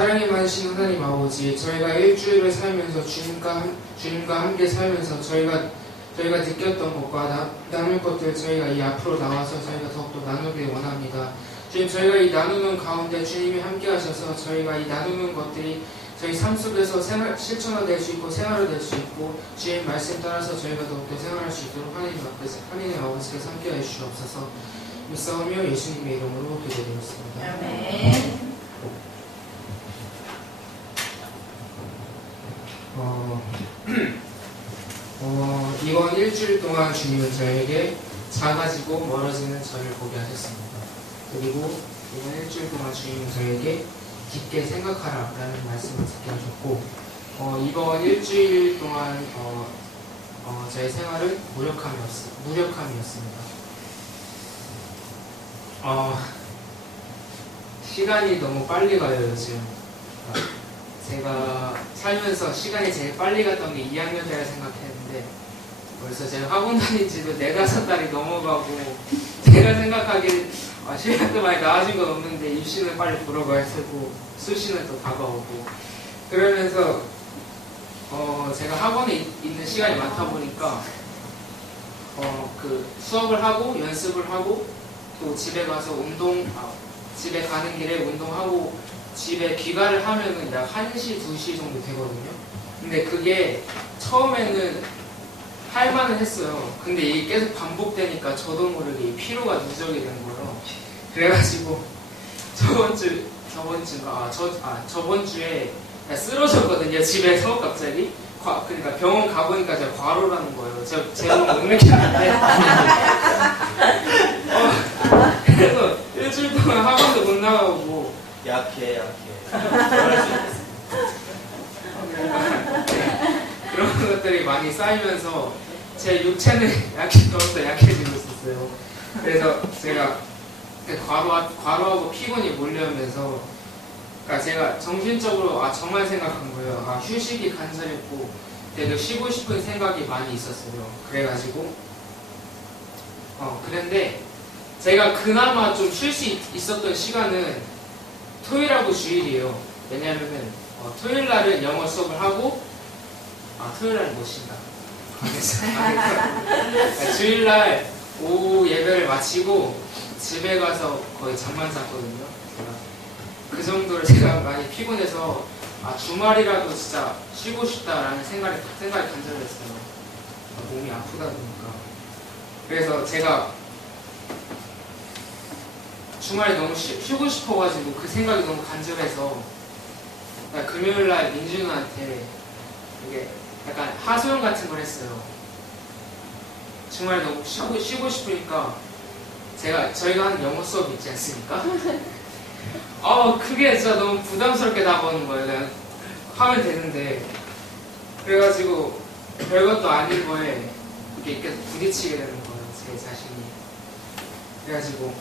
사랑이 많으신 하나님 아버지, 저희가 일주일을 살면서 주님과 함께 살면서 저희가 느꼈던 것과 나눌 것들 저희가 이 앞으로 나와서 저희가 더욱더 나누길 원합니다. 주님, 저희가 이 나누는 가운데 주님이 함께 하셔서 저희가 이 나누는 것들이 저희 삶 속에서 실천화될 수 있고 생활화될 수 있고 주님 말씀 따라서 저희가 더욱더 생활할 수 있도록 하나님 아버지께서 함께 해주시옵소서. 믿사오며 예수님의 이름으로 기도드렸습니다. 아멘. 이번 일주일 동안 주님은 저에게 작아지고 멀어지는 저를 보게 하셨습니다. 그리고 이번 일주일 동안 주님은 저에게 깊게 생각하라 라는 말씀을 듣게 하셨고, 이번 일주일 동안 저의 생활은 무력함이었습니다. 시간이 너무 빨리 가요, 요즘. 제가 살면서 시간이 제일 빨리 갔던 게 2학년 때라 생각했는데 벌써 제가 학원 다닌 지도 4-5달이 넘어가고, 제가 생각하기엔 시간도 많이 나아진 건 없는데 입시는 빨리 보러 가야 되고 수시는 또 다가오고, 그러면서 제가 학원에 있는 시간이 많다 보니까 그 수업을 하고 연습을 하고 또 집에 가서 집에 가는 길에 운동하고 집에 귀가를 하면은 약 1시, 2시 정도 되거든요. 근데 그게 처음에는 할만은 했어요. 근데 이게 계속 반복되니까 저도 모르게 피로가 누적이 되는 거예요. 그래가지고 저번 주에 쓰러졌거든요. 집에서 갑자기. 그러니까 병원 가보니까 제가 과로라는 거예요. 제가 못 느꼈는데. 그래서 일주일 동안 학원도 못 나가고. 약해. 그런 것들이 많이 쌓이면서 제 육체는 더욱더 약해지고 있었어요. 그래서 제가 과로하고 피곤이 몰려오면서, 그러니까 제가 정신적으로 정말 생각한 거예요. 휴식이 간절했고 되게 쉬고 싶은 생각이 많이 있었어요. 그래가지고 그런데 제가 그나마 좀 쉴 수 있었던 시간은 토요일하고 주일이에요. 왜냐면은 토요일날은 영어 수업을 하고 토요일날은 못 쉰다. 주일날 오후 예배를 마치고 집에 가서 거의 잠만 잤거든요. 그 정도로 제가 많이 피곤해서 주말이라도 진짜 쉬고 싶다라는 생각이 간절했어요. 몸이 아프다 보니까. 그래서 제가 주말에 너무 쉬고 싶어가지고 그 생각이 너무 간절해서 금요일날 민주 누나한테 이게 약간 하소연 같은 걸 했어요. 주말에 너무 쉬고 싶으니까 저희가 하는 영어 수업이 있지 않습니까? 그게 진짜 너무 부담스럽게 다가오는 거예요. 그냥 하면 되는데. 그래가지고 별것도 아닌 거에 이렇게 계속 부딪히게 되는 거예요, 제 자신이. 그래가지고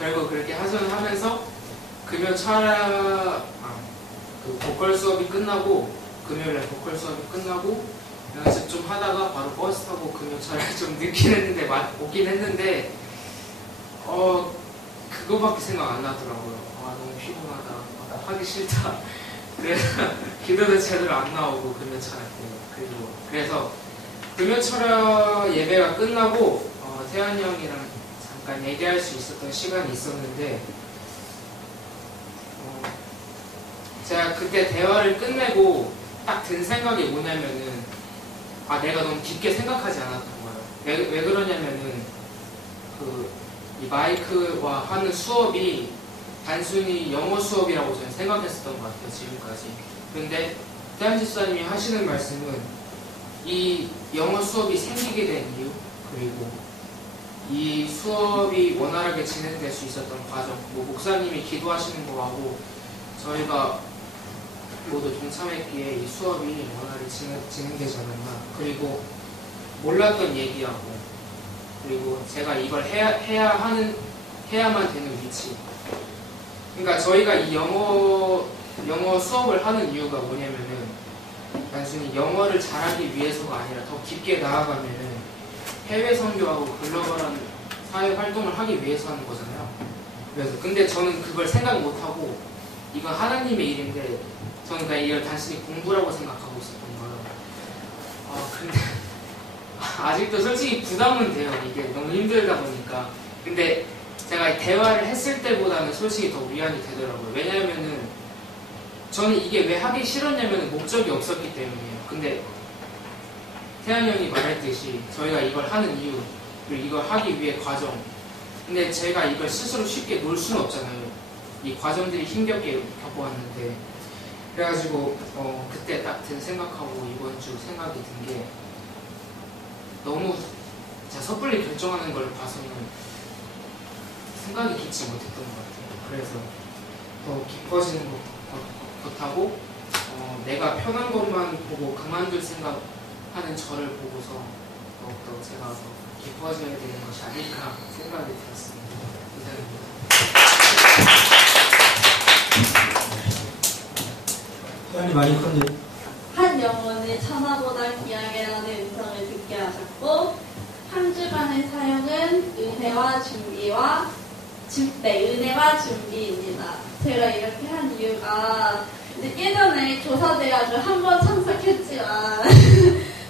결국 그렇게 하소연하면서 그 보컬 수업이 끝나고, 금요일날 보컬 수업이 끝나고 연습 좀 하다가 바로 버스 타고 금요차를 좀 오긴 했는데 그거밖에 생각 안 나더라고요. 너무 피곤하다. 하기 싫다. 그래서 기도도 제대로 안 나오고 금요철학 때. 그래서 금요철학 예배가 끝나고 태환이 형이랑 잠깐 얘기할 수 있었던 시간이 있었는데 제가 그때 대화를 끝내고 딱 든 생각이 뭐냐면은 내가 너무 깊게 생각하지 않았던 거예요. 왜 그러냐면은 이 마이크와 하는 수업이 단순히 영어 수업이라고 저는 생각했었던 것 같아요, 지금까지. 근데 태환 집사님이 하시는 말씀은 이 영어 수업이 생기게 된 이유, 그리고 이 수업이 원활하게 진행될 수 있었던 과정, 목사님이 기도하시는 거하고 저희가 모두 동참했기에 이 수업이 원활히 진행되지 않았나. 그리고 몰랐던 얘기하고, 그리고 제가 이걸 해야만 되는 위치. 그러니까 저희가 이 영어 수업을 하는 이유가 뭐냐면은 단순히 영어를 잘하기 위해서가 아니라 더 깊게 나아가면은 해외 선교하고 글로벌한 사회 활동을 하기 위해서 하는 거잖아요. 그래서 근데 저는 그걸 생각 못하고 이건 하나님의 일인데 저는 그냥 이걸 단순히 공부라고 생각하고 있었던 거예요. 근데 아직도 솔직히 부담은 돼요. 이게 너무 힘들다 보니까. 근데 제가 대화를 했을 때보다는 솔직히 더 위안이 되더라고요. 왜냐면은 저는 이게 왜 하기 싫었냐면 목적이 없었기 때문이에요. 근데 태환 형이 말했듯이 저희가 이걸 하는 이유, 그리고 이걸 하기 위해 과정. 근데 제가 이걸 스스로 쉽게 놓을 수는 없잖아요. 이 과정들이 힘겹게 겪어왔는데. 그래가지고 그때 딱 든 생각하고 이번 주 생각이 든 게 너무 제가 섣불리 결정하는 걸 봐서는 생각이 깊지 못했던 것 같아요. 그래서 더 깊어지는 것하고 내가 편한 것만 보고 그만둘 생각하는 저를 보고서 더욱더 제가 더 깊어져야 되는 것이 아닐까 생각이 들었습니다. 이상입니다. 태연이 많이 컸네. 한 영혼을 천하보다 귀하게라는 음성을 듣게 하셨고 한 주간의 사역은 은혜와 준비입니다. 제가 이렇게 한 이유가 예전에 교사대학을 한 번 참석했지만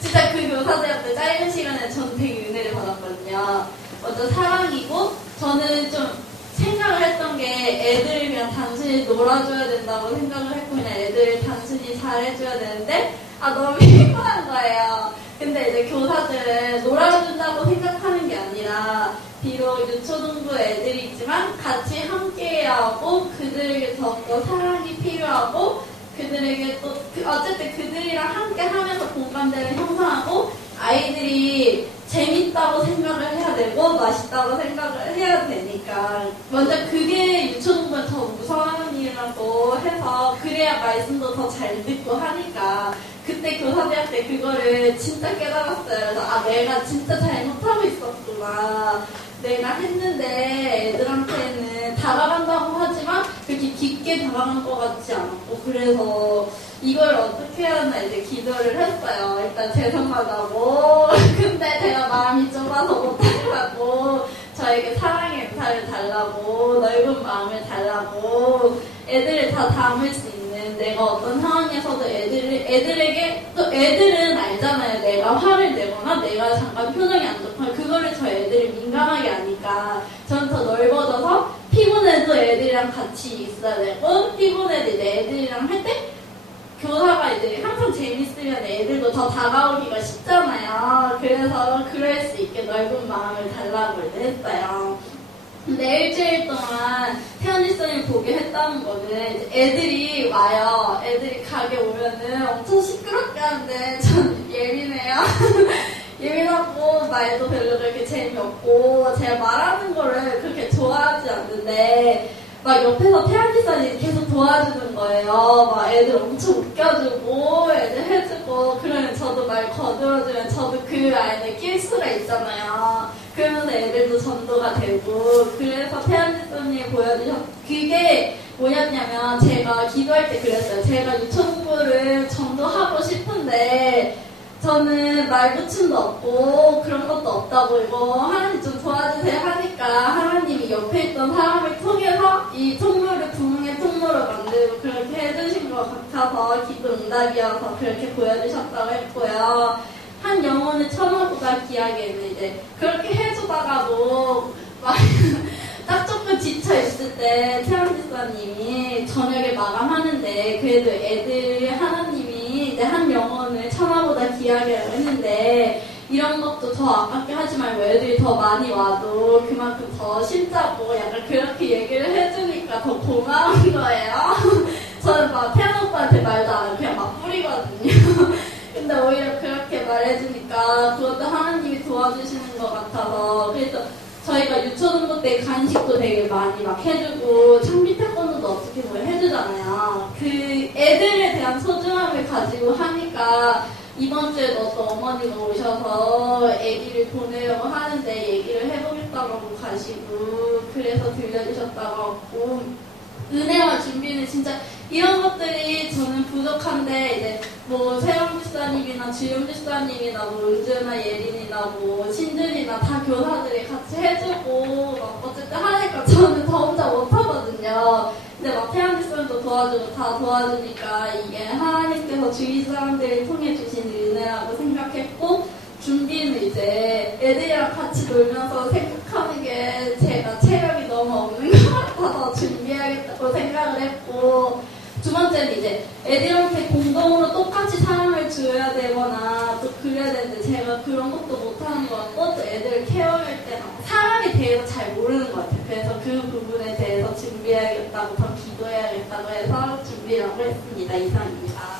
진짜 그 교사대학 때 짧은 시간에 저는 되게 은혜를 받았거든요. 먼저 사랑이고 저는 좀 생각을 했던 게 애들을 그냥 단순히 놀아줘야 된다고 생각을 했고 그냥 애들을 단순히 잘해줘야 되는데 너무 피곤한 거예요. 근데 이제 교사들은 놀아준다고 생각하는 게 아니라 비록 유초등부 애들이 있지만 같이 함께해야 하고 그들에게 더욱더 사랑이 필요하고 그들에게 또 어쨌든 그들이랑 함께 하면서 공감대를 형성하고 아이들이 재밌다고 생각을 해야 되고 맛있다고 생각을 해야 되니까 먼저 그게 유초등부는 더 무서운 일이라고 해서 그래야 말씀도 더 잘 듣고 하니까 그때 교사대학 때 그거를 진짜 깨달았어요. 그래서 내가 진짜 잘못하고 있었구나. 내가 했는데 애들한테는 다가간다고 하지만 그렇게 깊게 다가간 것 같지 않았고 그래서 이걸 어떻게 해야 하나 이제 기도를 했어요. 일단 죄송하다고 근데 제가 마음이 좁아서 못하려고 저에게 사랑의 은사를 달라고 넓은 마음을 달라고 애들을 다 담을 수 있는 내가 어떤 상황에서도 애들에게 또 애들은 알잖아요. 내가 화를 내거나 내가 잠깐 표정이 안 좋거나 그거를 저 애들이 민감하게 아니까 전 더 넓어져서 피곤해도 애들이랑 같이 있어야 되고 피곤해도 이제 애들이랑 할 때 교사가 이제 항상 재밌으면 애들도 더 다가오기가 쉽잖아요. 그래서 그럴 수 있게 넓은 마음을 달라고 했어요. 근데 일주일 동안 태연이 쌤이 보게 했다는 거는 애들이 와요. 애들이 가게 오면은 엄청 시끄럽게 하는데 전 예민해요. 예민하고 말도 별로 그렇게 재미없고 제가 말하는 거를 그렇게 좋아하지 않는데 막 옆에서 태연이 쌤이 계속 도와주는 거예요. 막 애들 엄청 웃겨주고 애들 해주고 그러면 저도 말 거들어주면 저도 그 안에 낄 수가 있잖아요. 그러면서 애들도 전도가 되고 그래서 태연이쌤이 그게 뭐였냐면 제가 기도할 때 그랬어요. 제가 유초등부를 전도하고 싶은데 저는 말붙임도 없고 그런 것도 없다고 이거 하나님 좀 도와주세요 하니까 하나님이 옆에 있던 사람을 통해서 이 통로를 부흥의 통로로 만들고 그렇게 해주신 것 같아서 기도 응답이어서 그렇게 보여주셨다고 했고요. 한 영혼을 천하보다 귀하게는 이제 그렇게 해주다가도 막 딱 조금 지쳐있을 때 태연 집사님이 저녁에 마감하는데 그래도 애들 하나님이 이제 한 영혼을 천하보다 귀하게 했는데 이런 것도 더 아깝게 하지 말고 애들이 더 많이 와도 그만큼 더 심자고 약간 그렇게 얘기를 해주니까 더 고마운 거예요. 저는 막 태연 오빠한테 말도 안 하고 그냥 막 뿌리거든요. 근데 오히려 그렇게 말해주니까 그것도 하나님이 도와주시는 것 같아서 그래서 저희가 유초등부 때 간식도 되게 많이 막 해주고 창비 태권도도 어떻게 보면 해주잖아요. 그 애들에 대한 소중함을 가지고 하니까 이번 주에도 또 어머니가 오셔서 아기를 보내려고 하는데 얘기를 해보겠다고 가시고 그래서 들려주셨다고 하고 은혜와 준비는 진짜 이런 것들이 저는 부족한데 이제 뭐 세영 집사님이나 주영 집사님이나 뭐 은주나 예린이나 뭐 신준이나 다 교사들이 같이 해주고 막 어쨌든 하니까 저는 더 혼자 못하거든요. 근데 막 태양지선도 도와주고 다 도와주니까 이게 하나님께서 주위 사람들을 통해 주신 은혜라고 생각했고, 준비는 이제 애들이랑 같이 놀면서 생각하는 게 제가 체력이 너무 없는 것 같아서 준비해야겠다고 생각을 했고, 두 번째는 이제 애들한테 공동으로 똑같이 사랑을 줘야 되거나 또 그래야 되는데 제가 그런 것도 못하는 것 같고, 또 애들을 케어할 때는 사람에 대해서 잘 모르는 것 같아요. 그래서 그 부분에 대해서 준비해야겠다고, 더 기도해야겠다고 해서 준비를 하고 했습니다. 이상입니다.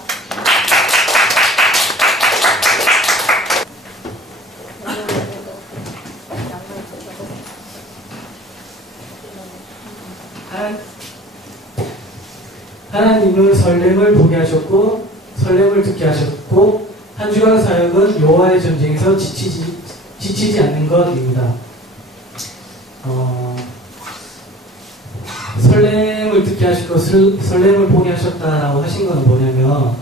하나님은 설렘을 보게 하셨고 설렘을 듣게 하셨고 한 주간 사역은 여호와의 전쟁에서 지치지 않는 것입니다. 설렘을 듣게 하시고 설렘을 보게 하셨다라고 하신 건 뭐냐면,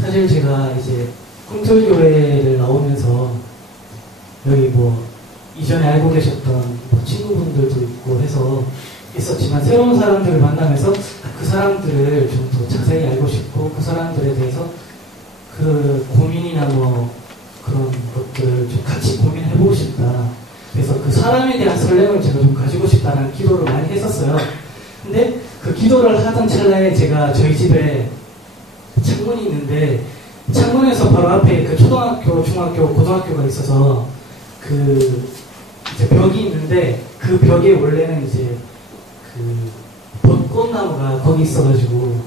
사실 제가 이제 꿈틀교회를 나오면서 여기 뭐 이전에 알고 계셨던 뭐 친구분들도 있고 해서 있었지만, 새로운 사람들을 만나면서 그 사람들을 좀 더 자세히 알고 싶고 그 사람들에 대해서 그 고민이나 뭐 그런 것들을 좀 같이 고민해보고 싶다. 그래서 그 사람에 대한 설렘을 제가 좀 가지고 싶다는 기도를 많이 했었어요. 근데 그 기도를 하던 찰나에 제가 저희 집에 창문이 있는데, 창문에서 바로 앞에 그 초등학교, 중학교, 고등학교가 있어서 그 이제 벽이 있는데, 그 벽에 원래는 이제 그 벚꽃나무가 거기 있어가지고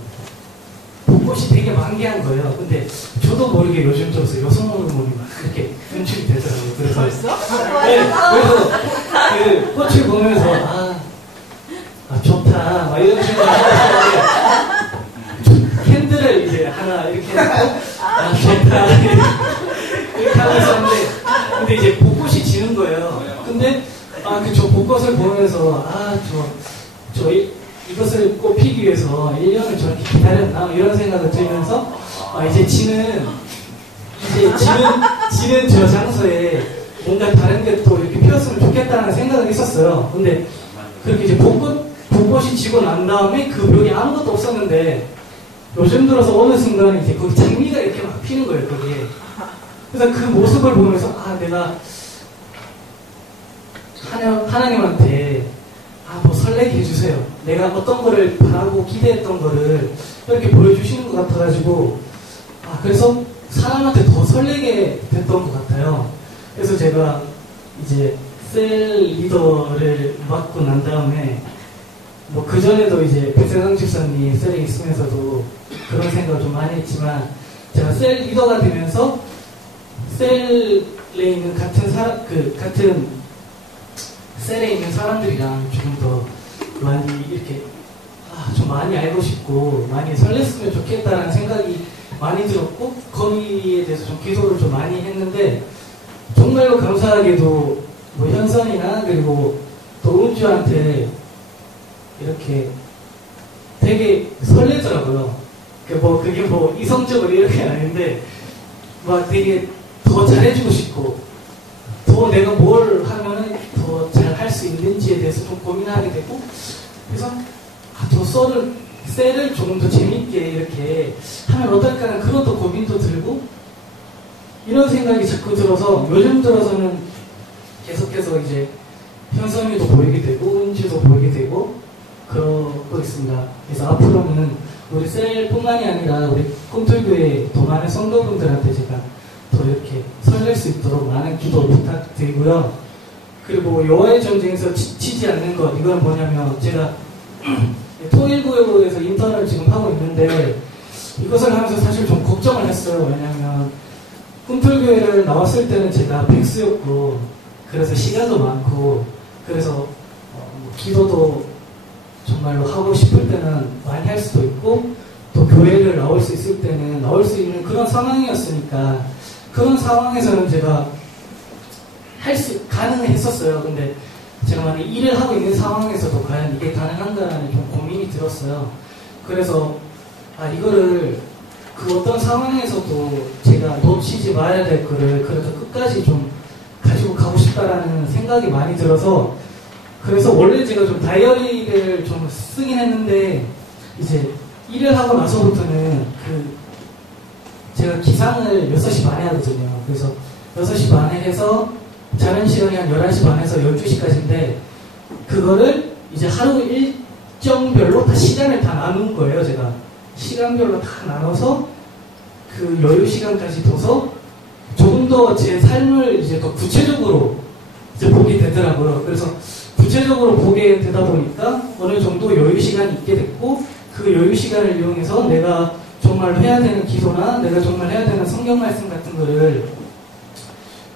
벚꽃이 되게 만개한 거예요. 근데 저도 모르게 요즘 들어서 여성 호르몬이 막 그렇게 분출이 되더라고요. 그래서 네, 그래서 그 꽃을 보면서 좋다 막 이런 생각을 하는데, 캔들을 이제 하나 이렇게 해놓고 좋다 이렇게 하고 있었는데, 근데 이제 벚꽃이 지는 거예요. 근데 저 벚꽃을 보면서 이것을 꼭 피기 위해서 1년을 저렇게 기다렸나 이런 생각을 들면서 이제 지는 저 장소에 뭔가 다른 게 또 이렇게 피었으면 좋겠다는 생각을 했었어요. 근데 그렇게 이제 벚꽃이 지고 난 다음에 그 벽에 아무것도 없었는데, 요즘 들어서 어느 순간 이제 거기 장미가 이렇게 막 피는 거예요, 거기에. 그래서 그 모습을 보면서 내가 하나님한테 뭐 설레게 해주세요. 내가 어떤 거를 바라고 기대했던 거를 이렇게 보여주시는 것 같아가지고, 그래서 사람한테 더 설레게 됐던 것 같아요. 그래서 제가 이제 셀 리더를 맡고 난 다음에, 뭐 그전에도 이제 백세상 집사님이 셀에 있으면서도 그런 생각을 좀 많이 했지만, 제가 셀 리더가 되면서 셀에 있는 같은 셀에 있는 사람들이랑 조금 더 많이 이렇게 좀 많이 알고 싶고 많이 설렜으면 좋겠다라는 생각이 많이 들었고, 거기에 대해서 좀 기도를 좀 많이 했는데, 정말로 감사하게도 뭐 현선이나 그리고 또 은주한테 이렇게 되게 설레더라고요. 그게 뭐 이성적으로 이렇게 아닌데, 막 되게 더 잘해주고 싶고, 더 내가 뭘 하면은 더 잘 할 수 있는지에 대해서 좀 고민하게 되고, 그래서 더 셀을 조금 더 재밌게 이렇게 하면 어떨까 하는 그런 또 고민도 들고, 이런 생각이 자꾸 들어서 요즘 들어서는 계속해서 이제 현선이도 보이게 되고 은지도 보이게 되고 그러고 있습니다. 그래서 앞으로는 우리 셀뿐만이 아니라 우리 꿈틀교회 더 많은 성도분들한테 제가 더 이렇게 설렐 수 있도록 많은 기도 부탁드리고요. 그리고 여호와의 전쟁에서 지치지 않는 것, 이건 뭐냐면, 제가 통일구역에서 인턴을 지금 하고 있는데, 이것을 하면서 사실 좀 걱정을 했어요. 왜냐하면 꿈틀교회를 나왔을 때는 제가 백수였고, 그래서 시간도 많고, 그래서 뭐 기도도 정말로 하고 싶을 때는 많이 할 수도 있고, 또 교회를 나올 수 있을 때는 나올 수 있는 그런 상황이었으니까, 그런 상황에서는 제가 가능했었어요. 근데 제가 만약 일을 하고 있는 상황에서도 과연 이게 가능한가라는 좀 고민이 들었어요. 그래서 이거를 그 어떤 상황에서도 제가 놓치지 말아야 될 거를 그래도 끝까지 좀 가지고 가고 싶다라는 생각이 많이 들어서 그래서 원래 제가 좀 다이어리를 좀 쓰긴 했는데 이제 일을 하고 나서부터는 제가 기상을 6시 반에 하거든요. 그래서 6시 반에 해서 자는 시간이 한 11시 반에서 12시까지인데 그거를 이제 하루 일정별로 다 시간을 다 나눈 거예요. 제가 시간별로 다 나눠서 그 여유 시간까지 둬서 조금 더 제 삶을 이제 더 구체적으로 이제 보게 되더라고요. 그래서 구체적으로 보게 되다 보니까 어느 정도 여유 시간이 있게 됐고 그 여유 시간을 이용해서 내가 정말 해야 되는 기도나 내가 정말 해야 되는 성경 말씀 같은 거를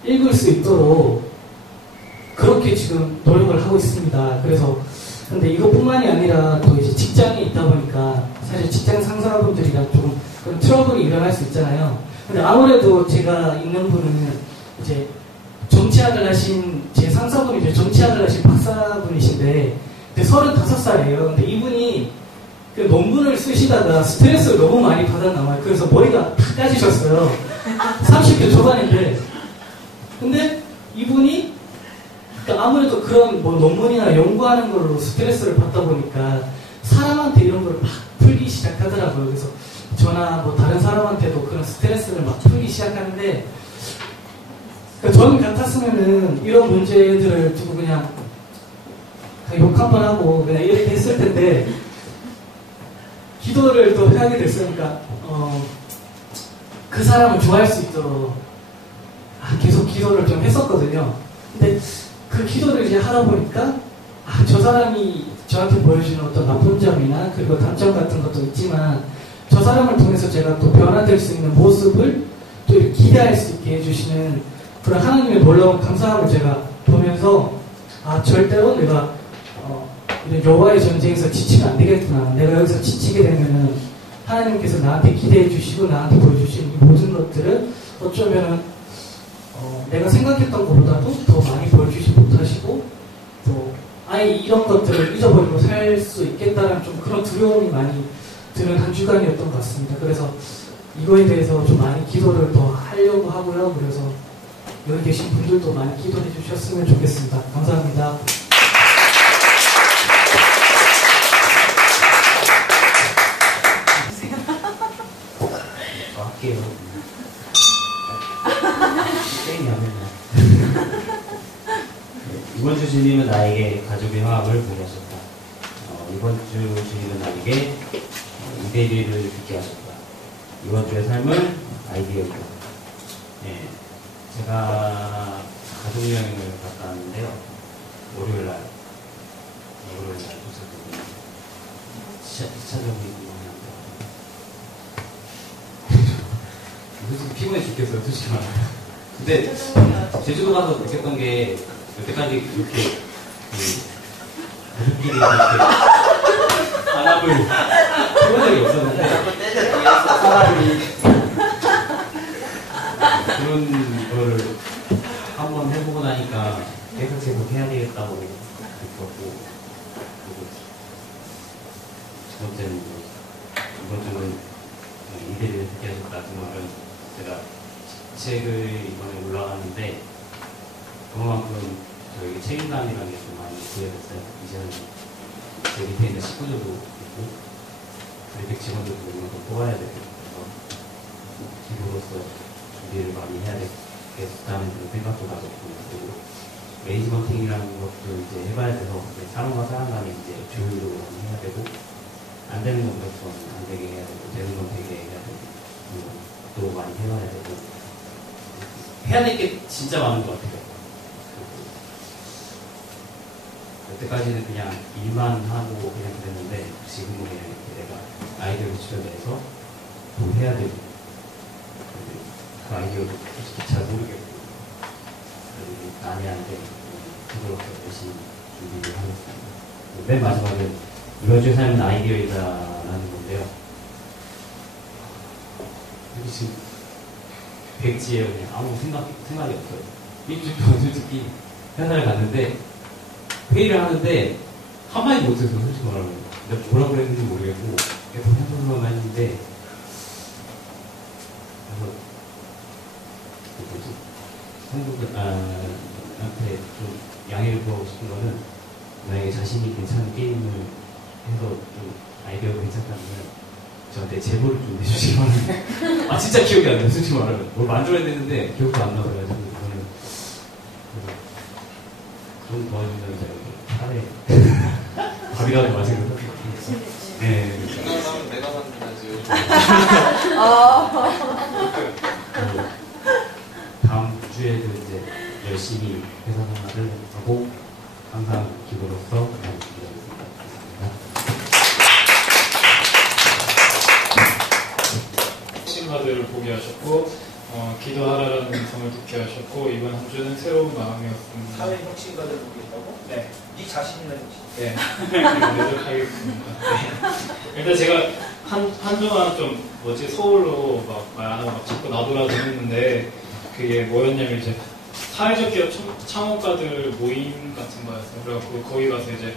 읽을 수 있도록 그렇게 지금 노력을 하고 있습니다. 그래서 근데 이것뿐만이 아니라 또 이제 직장에 있다 보니까 사실 직장 상사분들이랑 좀 그런 트러블이 일어날 수 있잖아요. 근데 아무래도 제가 있는 분은 이제 정치학을 하신 제 상사분이 이제 정치학을 하신 박사분이신데 35살이에요. 근데 이분이 그 논문을 쓰시다가 스트레스를 너무 많이 받았나봐요. 그래서 머리가 다 까지셨어요. 30대 초반인데. 근데 이분이 그러니까 아무래도 그런 뭐 논문이나 연구하는 걸로 스트레스를 받다 보니까 사람한테 이런 걸 막 풀기 시작하더라고요. 그래서 저나 뭐 다른 사람한테도 그런 스트레스를 막 풀기 시작하는데 그러니까 저는 같았으면은 이런 문제들을 두고 그냥 욕 한 번 하고 그냥 이렇게 했을 텐데 기도를 또 하게 됐으니까 그 사람을 좋아할 수 있도록 계속 기도를 좀 했었거든요. 근데 그 기도를 이제 하다 보니까 저 사람이 저한테 보여주는 어떤 나쁜 점이나 그리고 단점 같은 것도 있지만 저 사람을 통해서 제가 또 변화될 수 있는 모습을 또 이렇게 기대할 수 있게 해주시는 그런 하나님의 놀라운 감사함을 제가 보면서 절대로 내가 여호와의 전쟁에서 지치면 안 되겠구나. 내가 여기서 지치게 되면은 하나님께서 나한테 기대해 주시고 나한테 보여주신 이 모든 것들은 어쩌면은 내가 생각했던 것보다도 더 많이 보여주지 못하시고 또 아예 이런 것들을 잊어버리고 살 수 있겠다는 좀 그런 두려움이 많이 드는 한 주간이었던 것 같습니다. 그래서 이거에 대해서 좀 많이 기도를 더 하려고 하고요. 그래서 여기 계신 분들도 많이 기도해 주셨으면 좋겠습니다. 감사합니다. 할게요. 이번 주 주님은 나에게 가족의 화합을 보내셨다. 이번 주 주님은 나에게 이대리를 듣게 하셨다. 이번 주의 삶은 아이디어입니다. 제가 가족 여행을 갔다 왔는데요. 월요일 날 도착했거든요. 시차적인 솔직히 피곤해 죽겠어요, 솔직히 말하면. 근데 제주도 가서 느꼈던 게 여태까지 이렇게 가족끼리 이렇게 안압을 해본 적이 없었는데 사람이 그런 거를 한번 해보고 나니까 계속 해야 되겠다고 느꼈고 그리고 두 번째는 이번 주는 이대리를 듣게 하셨다. 그 말은 제가 책을 이번에 올라가는데 그만큼 저희 책임감이라는 게 좀 많이 부여됐어요. 이제는 제 밑에 있는 식구들도 있고 그리고 직원들도 이런 걸 뽑아야 되고 그래서 기부로서 준비를 많이 해야 되겠다는 그런 생각도 가졌고 그리고 매니지먼팅이라는 것도 이제 해봐야 돼서 사람과 사람 간에 이제 조율도 많이 해야 되고 안 되는 건 무조건 안 되게 해야 되고 되는 건 되게 해야 되고 또 많이 해봐야 되고 해야 될 게 진짜 많은 것 같아요. 여태까지는 그냥 일만 하고 그냥 그랬는데 지금은 그냥 이렇게 내가 아이디어를 주변에서 또 해야 되고 그 아이디어도 솔직히 잘 모르겠고 난해한데 그거로서 열심히 준비를 하겠습니다. 맨 마지막은 이번 주의 삶은 아이디어이다라는 건데요. 지금 백지에 그냥 아무 생각이 없어요. 일주일 동안 솔직히 회사를 갔는데 회의를 하는데 한마디 못해서 솔직히 말하면 내가 뭐라고 했는지 모르겠고 계속 해보려고만 했는데 그래서 성도들한테 좀 양해를 구하고 싶은 거는 만약에 자신이 괜찮은 게임을 해서 좀 아이디어가 괜찮다면 저한테 제보를 좀 해주시기 바랍니다. 아 진짜 기억이 안 나요. 솔직히 말하면 뭘 만들어야 되는데 기억도 안 나가지고 저는 그런 도와주면 제가 하루에 밥이라도 마시는 거 네. 중간하면 내가 만들어야지. 다음 주에도 이제 열심히 회사 생활을 하고 항상 기부로서 기도하겠습니다. 신바들을 보게 하셨고 기도하라라는 음성을 듣게 하셨고 이번 한 주는 새로운 마음이었습니다. 사회 혁신가들 보겠다고? 네. 네 자신이나 혁신. 네. 노력하겠습니다. 네. 일단 제가 한동안 좀 서울로 말 안 하고 막 자꾸 나돌아도 했는데 그게 뭐였냐면 이제 사회적 기업 창업가들 모임 같은 거였어요. 그래갖고 거기 가서 이제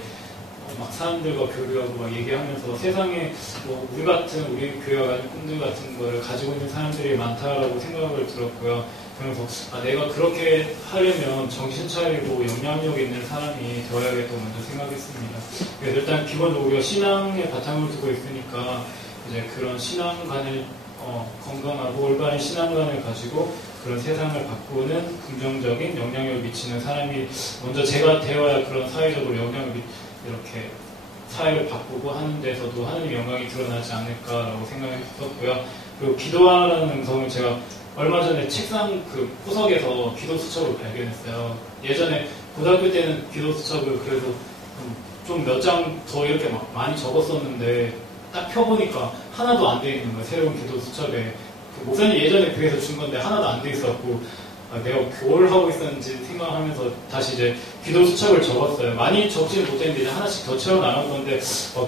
막 사람들과 교류하고 막 얘기하면서 세상에 뭐 우리 교회가 가진 꿈들 같은 거를 가지고 있는 사람들이 많다라고 생각을 들었고요. 그러면서 내가 그렇게 하려면 정신 차리고 영향력 있는 사람이 되어야겠다 먼저 생각했습니다. 그래서 일단 기본적으로 우리가 신앙에 바탕을 두고 있으니까 이제 그런 신앙관을 건강하고 올바른 신앙관을 가지고 그런 세상을 바꾸는 긍정적인 영향력을 미치는 사람이 먼저 제가 되어야 그런 사회적으로 영향을 이렇게 사회를 바꾸고 하는 데서도 하나님의 영광이 드러나지 않을까라고 생각했었고요. 그리고 기도하라는 음성을 제가 얼마 전에 책상 그 구석에서 기도 수첩을 발견했어요. 예전에 고등학교 때는 기도 수첩을 그래도 좀 몇 장 더 이렇게 막 많이 적었었는데 딱 펴보니까 하나도 안 돼 있는 거예요. 새로운 기도 수첩에. 그 목사님 예전에 그래서 준 건데 하나도 안 돼 있었고 내가 뭘 하고 있었는지 생각하면서 다시 이제 기도 수첩을 적었어요. 많이 적지는 못했는데 이제 하나씩 더 채워 나갈 건데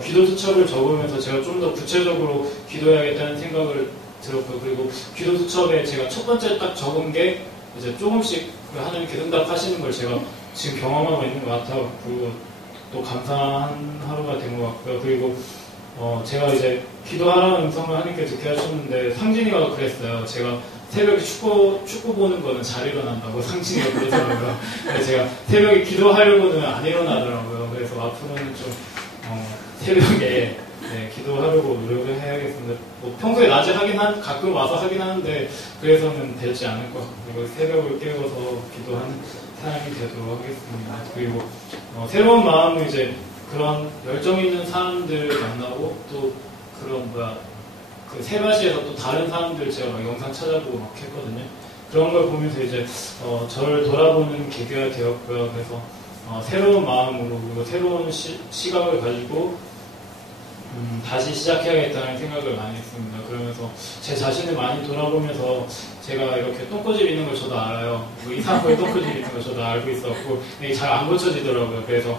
기도 수첩을 적으면서 제가 좀 더 구체적으로 기도해야겠다는 생각을 들었고요. 그리고 기도 수첩에 제가 첫 번째 딱 적은 게 이제 조금씩 하나님께 응답하시는 걸 제가 지금 경험하고 있는 것 같아갖고 또 감사한 하루가 된 것 같고요. 그리고 제가 이제 기도하라는 음성을 하나님께 듣게 하셨는데 상진이가 그랬어요. 제가 새벽에 축구 보는 거는 잘 일어난다고 상진이가 그러더라고요. 그래서 제가 새벽에 기도하려고는 안 일어나더라고요. 그래서 앞으로는 좀 새벽에 기도하려고 노력을 해야겠습니다. 뭐 평소에 낮에 가끔 와서 하긴 하는데 그래서는 되지 않을 것 같고 그리고 새벽을 깨워서 기도하는 사람이 되도록 하겠습니다. 그리고 새로운 마음은 이제 그런 열정 있는 사람들 만나고 또 그런 그 세바시에서 또 다른 사람들 제가 막 영상 찾아보고 막 했거든요. 그런 걸 보면서 이제 저를 돌아보는 계기가 되었고요. 그래서 새로운 마음으로 그리고 새로운 시각을 가지고 다시 시작해야겠다는 생각을 많이 했습니다. 그러면서 제 자신을 많이 돌아보면서 제가 이렇게 똥꼬집 있는 걸 저도 알아요. 뭐 이상한 거에 똥꼬집 있는 걸 저도 알고 있었고 이게 잘 안 고쳐지더라고요. 그래서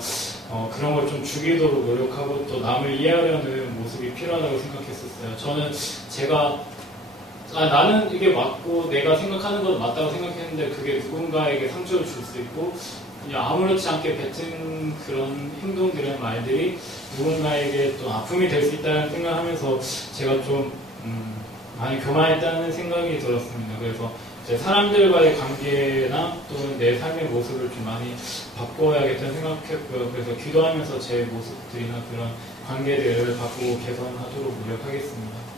그런 걸 좀 죽이도록 노력하고 또 남을 이해하려는 모습이 필요하다고 생각했었어요. 저는 제가 나는 이게 맞고 내가 생각하는 건 맞다고 생각했는데 그게 누군가에게 상처를 줄 수 있고 그냥 아무렇지 않게 뱉은 그런 행동들이나 말들이 누군가에게 또 아픔이 될 수 있다는 생각하면서 제가 좀 많이 교만했다는 생각이 들었습니다. 그래서 이제 사람들과의 관계나 또는 내 삶의 모습을 좀 많이 바꿔야겠다는 생각했고요. 그래서 기도하면서 제 모습들이나 그런 관계들을 바꾸고 개선하도록 노력하겠습니다.